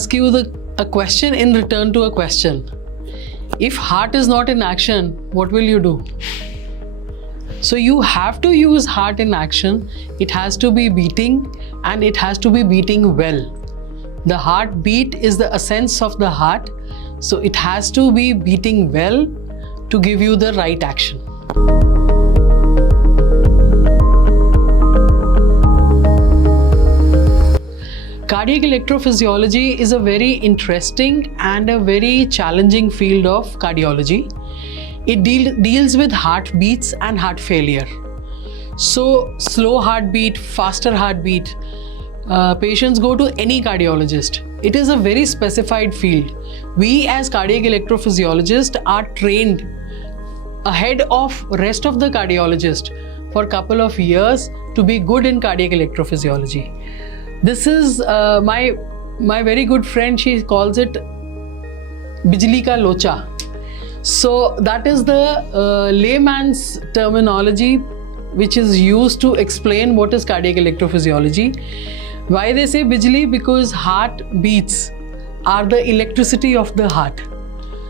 ask you a question in return to a question. If heart is not in action, what will you do? So you have to use heart in action. It has to be beating, and it has to be beating well. The heartbeat is the essence of the heart, so it has to be beating well to give you the right action. Cardiac electrophysiology is a very interesting and a very challenging field of cardiology. It deals with heartbeats and heart failure. So slow heartbeat, faster heartbeat, patients go to any cardiologist. It is a very specified field. We as cardiac electrophysiologists are trained ahead of rest of the cardiologists for a couple of years to be good in cardiac electrophysiology. This is my very good friend, she calls it Bijli ka locha. So that is the layman's terminology which is used to explain what is cardiac electrophysiology. Why they say Bijli? Because heart beats are the electricity of the heart.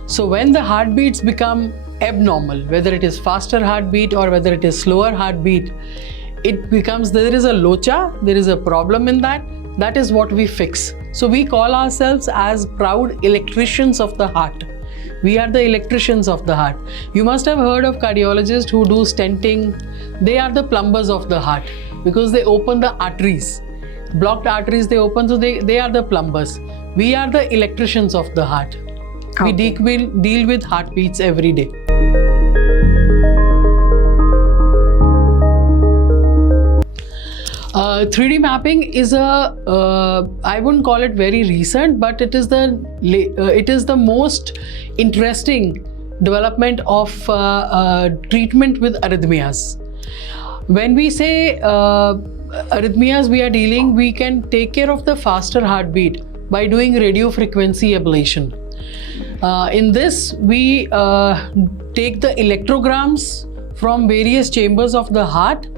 So when the heartbeats become abnormal, whether it is faster heartbeat or whether it is slower heartbeat, it becomes, there is a locha, there is a problem in that. That is what we fix. So we call ourselves as proud electricians of the heart. We are the electricians of the heart. You must have heard of cardiologists who do stenting. They are the plumbers of the heart because they open the arteries. Blocked arteries they open, so they are the plumbers. We are the electricians of the heart. Okay. We deal with heartbeats every day. Uh, 3D mapping is I wouldn't call it very recent, but it is the most interesting development of treatment with arrhythmias. When we say arrhythmias we can take care of the faster heartbeat by doing radio frequency ablation. In this, we take the electrograms from various chambers of the heart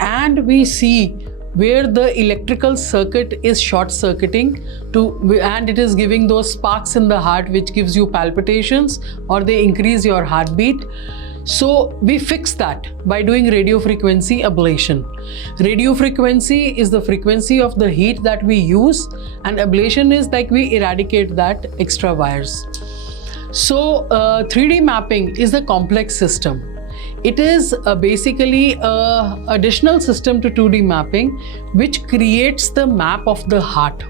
and we see where the electrical circuit is short-circuiting and it is giving those sparks in the heart which gives you palpitations or they increase your heartbeat. So we fix that by doing radio frequency ablation. Radio frequency is the frequency of the heat that we use, and ablation is like we eradicate that extra wires. So 3D mapping is a complex system. It is basically an additional system to 2D mapping which creates the map of the heart.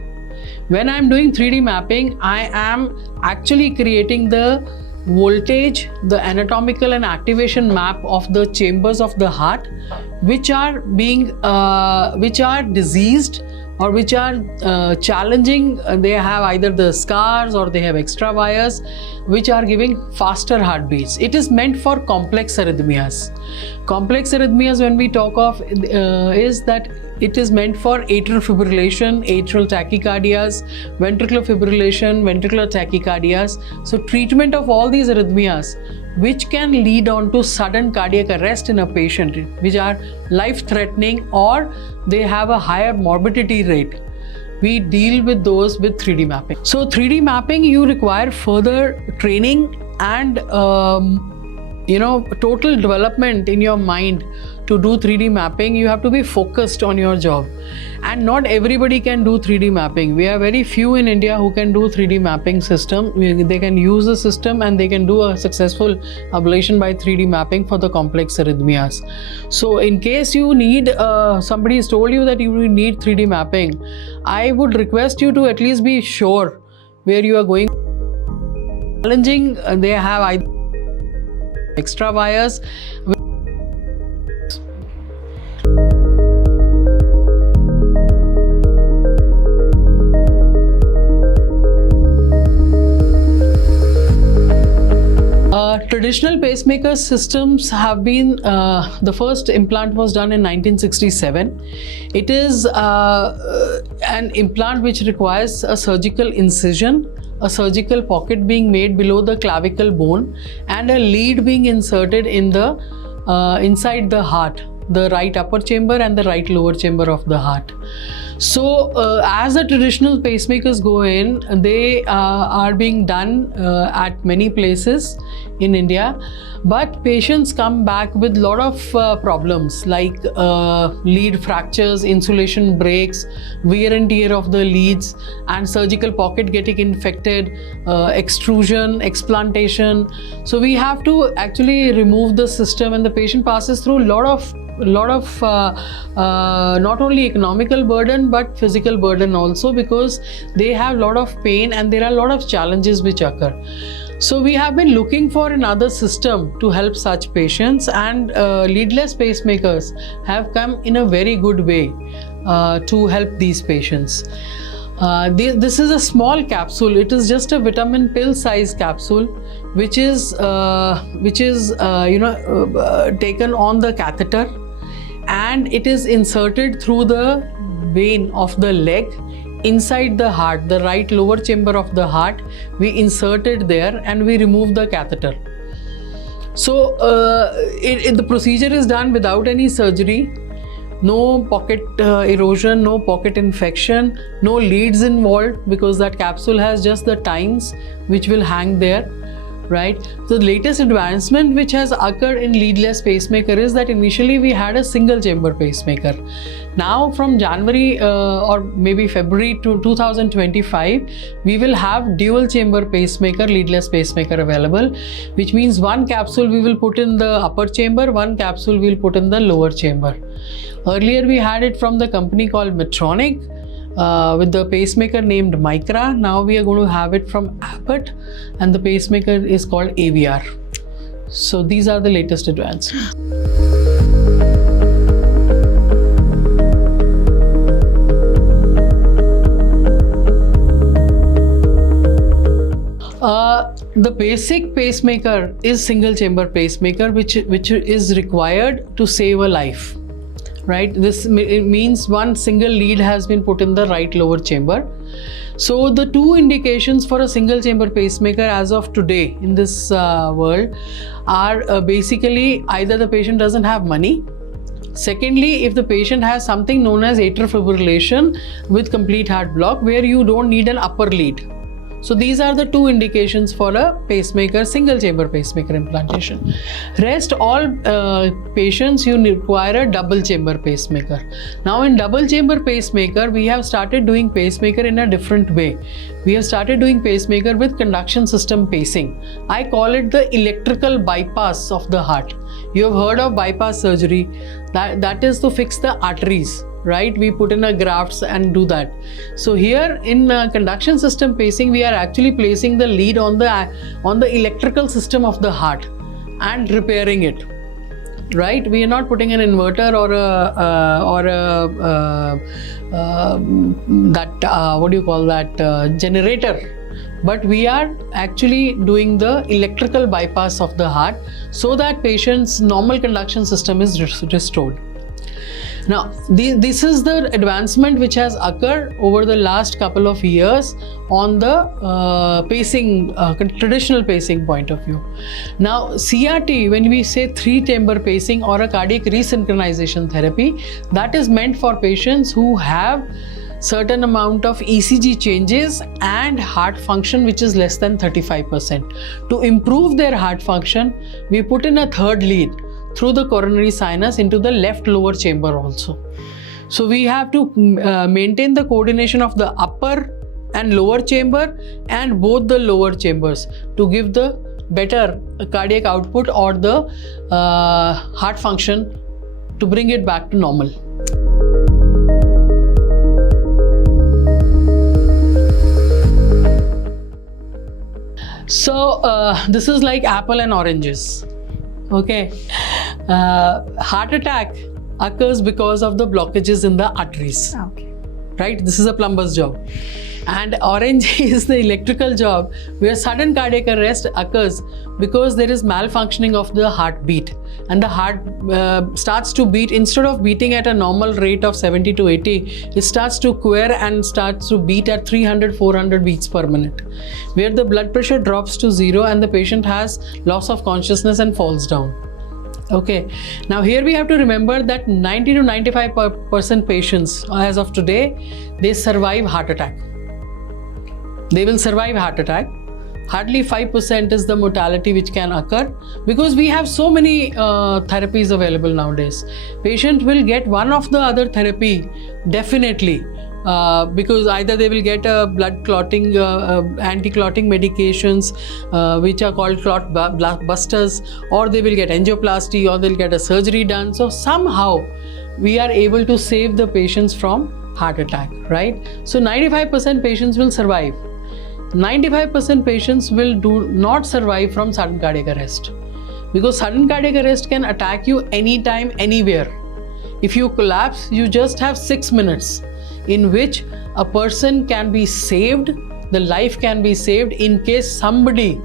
When I am doing 3D mapping, I am actually creating the voltage, the anatomical and activation map of the chambers of the heart which are diseased or which are challenging. They have either the scars or they have extra wires which are giving faster heartbeats. It is meant for complex arrhythmias. Complex arrhythmias, when we talk of, is that it is meant for atrial fibrillation, atrial tachycardias, ventricular fibrillation, ventricular tachycardias. So treatment of all these arrhythmias which can lead on to sudden cardiac arrest in a patient, which are life-threatening or they have a higher morbidity rate. We deal with those with 3D mapping. So 3D mapping, you require further training and total development in your mind to do 3D mapping. You have to be focused on your job, and not everybody can do 3D mapping. We are very few in India who can do 3D mapping system. They can use the system and they can do a successful ablation by 3D mapping for the complex arrhythmias. So in case you need, somebody has told you that you will need 3D mapping, I would request you to at least be sure where you are going. Challenging, they have either extra wires. Traditional pacemaker systems have been, the first implant was done in 1967. It is an implant which requires a surgical incision, a surgical pocket being made below the clavicle bone, and a lead being inserted in the inside the heart, the right upper chamber and the right lower chamber of the heart. So as the traditional pacemakers go in, they are being done at many places in India, but patients come back with a lot of problems like lead fractures, insulation breaks, wear and tear of the leads, and surgical pocket getting infected, extrusion, explantation. So we have to actually remove the system, and the patient passes through a lot of not only economical burden but physical burden also, because they have a lot of pain and there are a lot of challenges which occur. So we have been looking for another system to help such patients, and leadless pacemakers have come in a very good way to help these patients. This is a small capsule. It is just a vitamin pill size capsule, which is taken on the catheter, and it is inserted through the vein of the leg inside the heart, the right lower chamber of the heart. We insert it there and we remove the catheter. So the procedure is done without any surgery. No pocket erosion, no pocket infection, no leads involved, because that capsule has just the tines which will hang there, right? So the latest advancement which has occurred in leadless pacemaker is that initially we had a single chamber pacemaker. Now from January or maybe February to 2025, we will have dual chamber pacemaker, leadless pacemaker available, which means one capsule we will put in the upper chamber, one capsule we will put in the lower chamber. Earlier we had it from the company called Medtronic with the pacemaker named Micra. Now we are going to have it from Abbott, and the pacemaker is called AVR. So these are the latest advancements. The basic pacemaker is single chamber pacemaker, which is required to save a life. Right, this means one single lead has been put in the right lower chamber. So the two indications for a single chamber pacemaker as of today in this world are basically either the patient doesn't have money, secondly if the patient has something known as atrial fibrillation with complete heart block, where you don't need an upper lead. So these are the two indications for a pacemaker, single chamber pacemaker implantation. Rest all patients, you require a double chamber pacemaker. Now in double chamber pacemaker, we have started doing pacemaker in a different way. We have started doing pacemaker with conduction system pacing. I call it the electrical bypass of the heart. You have heard of bypass surgery. That is to fix the arteries. Right, we put in a grafts and do that. So here in conduction system pacing, we are actually placing the lead on the electrical system of the heart and repairing it. Right, we are not putting an inverter or generator, but we are actually doing the electrical bypass of the heart so that patient's normal conduction system is restored. Now, this is the advancement which has occurred over the last couple of years on the traditional pacing point of view. Now, CRT, when we say 3-chamber pacing or a cardiac resynchronization therapy, that is meant for patients who have certain amount of ECG changes and heart function which is less than 35%. To improve their heart function, we put in a third lead through the coronary sinus into the left lower chamber also. So we have to maintain the coordination of the upper and lower chamber and both the lower chambers to give the better cardiac output or the heart function to bring it back to normal. So this is like apple and oranges. Okay, heart attack occurs because of the blockages in the arteries. Okay. Right, this is a plumber's job. And orange is the electrical job, where sudden cardiac arrest occurs because there is malfunctioning of the heartbeat, and the heart starts to beat. Instead of beating at a normal rate of 70 to 80, it starts to quiver and starts to beat at 300-400 beats per minute, where the blood pressure drops to zero and the patient has loss of consciousness and falls down. Okay, now here we have to remember that 90 to 95% patients as of today, they survive heart attack. They will survive heart attack. Hardly 5% is the mortality which can occur, because we have so many therapies available nowadays. Patient will get one of the other therapy definitely, because either they will get a blood clotting, anti-clotting medications which are called clot busters, or they will get angioplasty, or they'll get a surgery done. So somehow we are able to save the patients from heart attack, right? So 95% patients will survive. 95% patients will not survive from sudden cardiac arrest, because sudden cardiac arrest can attack you anytime, anywhere. If you collapse, you just have 6 minutes in which a person can be saved, the life can be saved in case somebody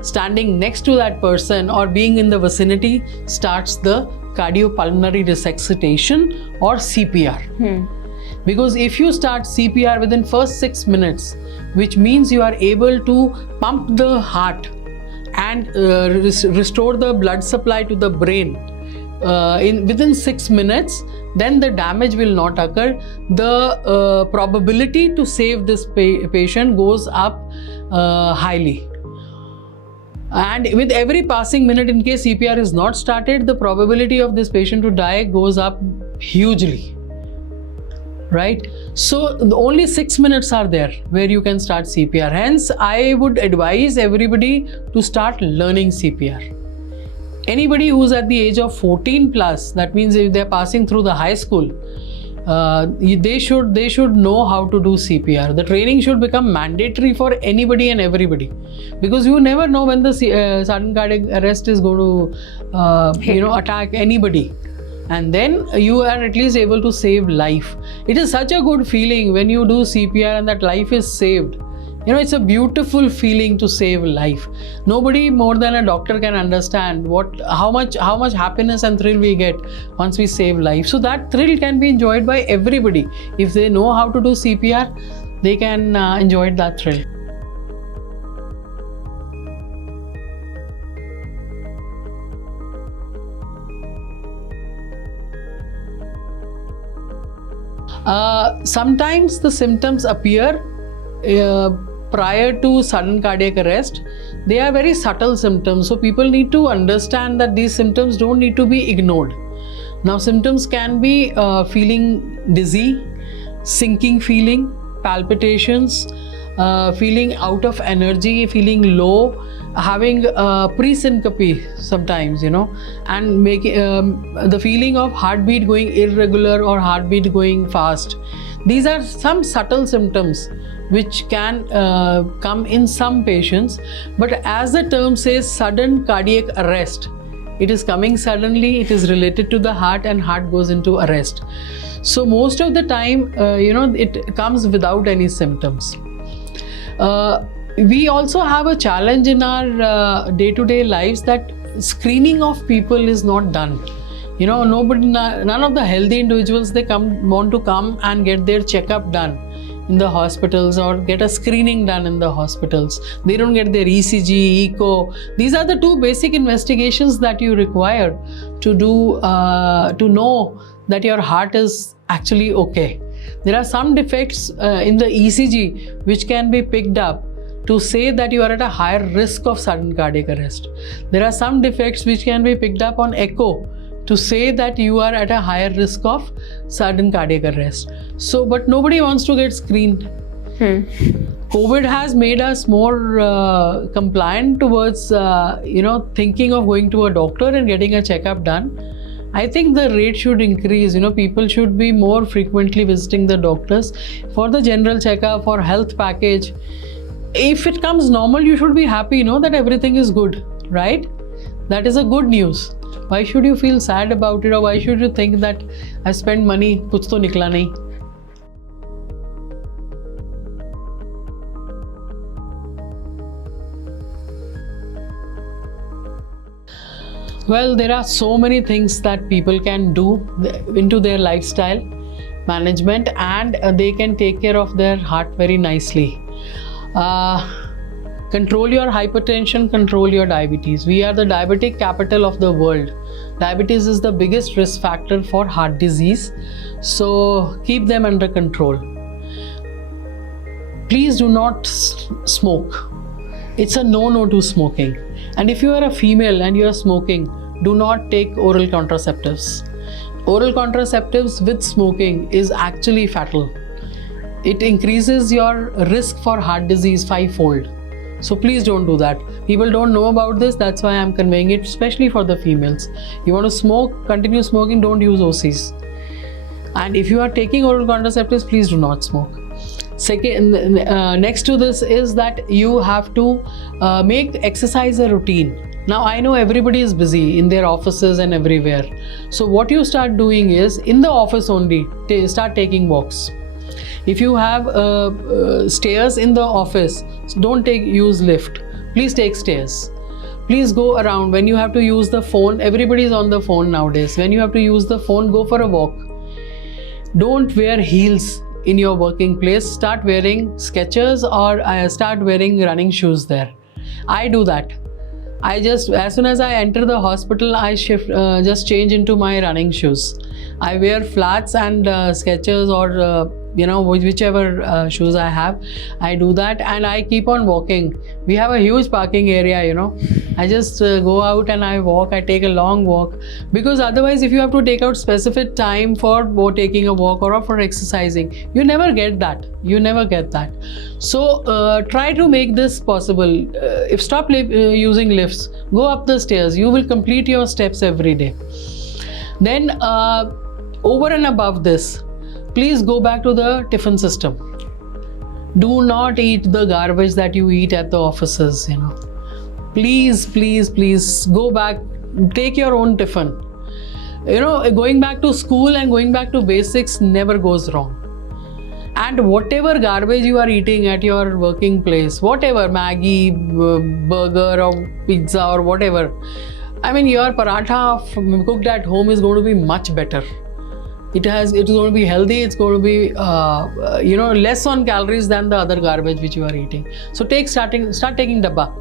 standing next to that person or being in the vicinity starts the cardiopulmonary resuscitation or CPR. Because if you start CPR within first 6 minutes, which means you are able to pump the heart and restore the blood supply to the brain within 6 minutes, then the damage will not occur. The probability to save this patient goes up highly. And with every passing minute, in case CPR is not started, the probability of this patient to die goes up hugely. Right? So only 6 minutes are there where you can start CPR. Hence, I would advise everybody to start learning CPR. Anybody who's at the age of 14 plus, that means if they're passing through the high school, they should know how to do CPR. The training should become mandatory for anybody and everybody, because you never know when the sudden cardiac arrest is going to attack anybody. And then you are at least able to save life. It is such a good feeling when you do CPR and that life is saved. It's a beautiful feeling to save life. Nobody more than a doctor can understand how much happiness and thrill we get once we save life. So that thrill can be enjoyed by everybody. If they know how to do CPR, they can enjoy that thrill. Sometimes the symptoms appear prior to sudden cardiac arrest. They are very subtle symptoms, so people need to understand that these symptoms don't need to be ignored. Now, symptoms can be feeling dizzy, sinking feeling, palpitations, feeling out of energy, feeling low, having pre-syncope sometimes, and making the feeling of heartbeat going irregular or heartbeat going fast. These are some subtle symptoms which can come in some patients, but as the term says, sudden cardiac arrest, it is coming suddenly, it is related to the heart, and heart goes into arrest. So most of the time, it comes without any symptoms. We also have a challenge in our day-to-day lives that screening of people is not done. None of the healthy individuals, they want to come and get their checkup done in the hospitals or get a screening done in the hospitals. They don't get their ECG, echo. These are the two basic investigations that you require to do to know that your heart is actually okay. There are some defects in the ECG which can be picked up to say that you are at a higher risk of sudden cardiac arrest. There are some defects which can be picked up on echo to say that you are at a higher risk of sudden cardiac arrest. So, but nobody wants to get screened. COVID has made us more compliant towards, thinking of going to a doctor and getting a checkup done. I think the rate should increase. People should be more frequently visiting the doctors for the general checkup, for health package. If it comes normal, you should be happy, that everything is good, right? That is a good news. Why should you feel sad about it, or why should you think that I spent money, kuch to nikla nahi? Well, there are so many things that people can do into their lifestyle management, and they can take care of their heart very nicely. Control your hypertension, control your diabetes. We are the diabetic capital of the world. Diabetes is the biggest risk factor for heart disease. So keep them under control. Please do not smoke. It's a no to smoking. And if you are a female and you are smoking, do not take oral contraceptives. Oral contraceptives with smoking is actually fatal. It increases your risk for heart disease 5-fold. So please don't do that. People don't know about this. That's why I'm conveying it, especially for the females. You want to smoke, continue smoking, don't use OCs. And if you are taking oral contraceptives, please do not smoke. Second, next to this is that you have to make exercise a routine. Now I know everybody is busy in their offices and everywhere. So what you start doing is, in the office only, start taking walks. If you have stairs in the office, don't use lift. Please take stairs. Please go around. When you have to use the phone, everybody is on the phone nowadays. When you have to use the phone, go for a walk. Don't wear heels in your working place. Start wearing Skechers or start wearing running shoes there. I do that. As soon as I enter the hospital, I just change into my running shoes. I wear flats and Skechers or whichever shoes I have. I do that and I keep on walking. We have a huge parking area, I just go out and I walk. I take a long walk, because otherwise if you have to take out specific time for taking a walk or for exercising, you never get that. So try to make this possible. Stop using lifts. Go up the stairs. You will complete your steps every day. Then over and above this, please go back to the tiffin system. Do not eat the garbage that you eat at the offices, Please go back, take your own tiffin. Going back to school and going back to basics never goes wrong. And whatever garbage you are eating at your working place, whatever, Maggi, burger or pizza or whatever, your paratha cooked at home is going to be much better. It's going to be healthy. It's going to be less on calories than the other garbage which you are eating. So start taking dabba.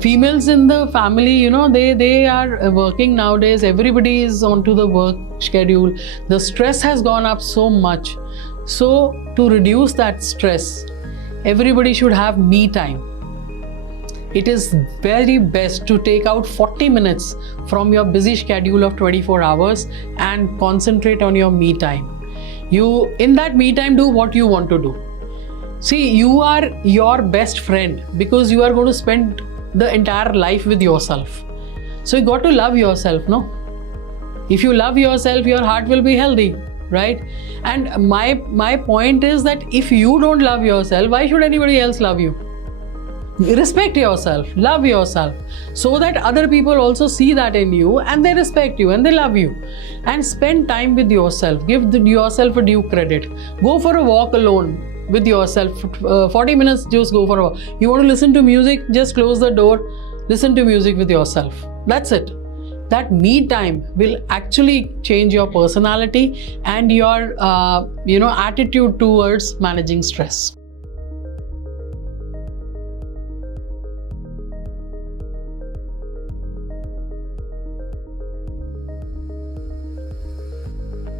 Females in the family, they are working nowadays. Everybody is onto the work schedule. The stress has gone up so much. So to reduce that stress, everybody should have me time. It is very best to take out 40 minutes from your busy schedule of 24 hours and concentrate on your me time. In that me time, do what you want to do. See, you are your best friend, because you are going to spend the entire life with yourself. So you got to love yourself, no? If you love yourself, your heart will be healthy, right? And my point is that if you don't love yourself, why should anybody else love you? Respect yourself, love yourself, so that other people also see that in you and they respect you and they love you. And spend time with yourself. Give yourself a due credit. Go for a walk alone with yourself. 40 minutes, just go for a walk. You want to listen to music, just close the door, listen to music with yourself. That's it. That me time will actually change your personality and your attitude towards managing stress.